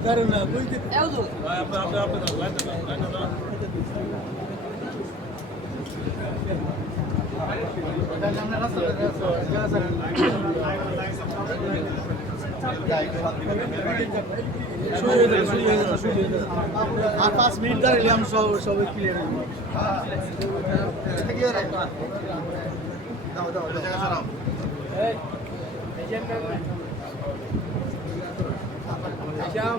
Karena, apa apa apa apa apa apa apa আর পাঁচ মিনিট দাঁড়িয়ে আমি সব সবাই ক্লিয়ার দাও দাও দাও শ্যাম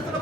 ¡No!